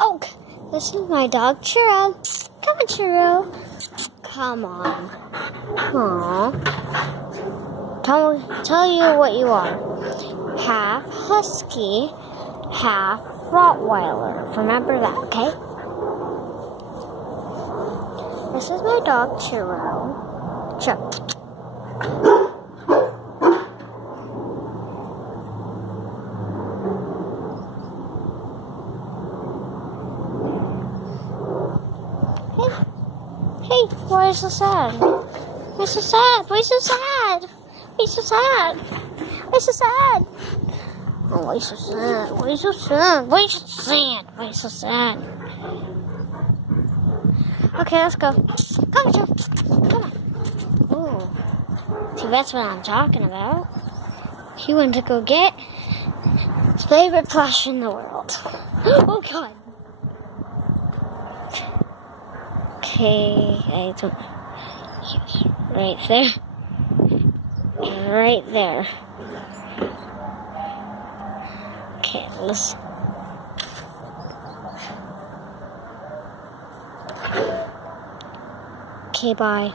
Oh, this is my dog, Churro. Come on, Churro. Come on. Aww. Tell you what you are. Half husky, half Rottweiler. Remember that, okay? This is my dog, Churro. Churro. Hey, why are you so sad? Why are you so sad? Why are you so sad? Why are you so sad? Why are you so sad? Oh, why are you so sad? Why are you so sad? Why are you so sad? Why are you so sad? Okay, let's go. Come on, Joe. Come on. Ooh. See, that's what I'm talking about. He went to go get his favorite plush in the world. Oh, God. Okay, I don't... Yes, right there. Right there. Okay, let's... Okay, bye.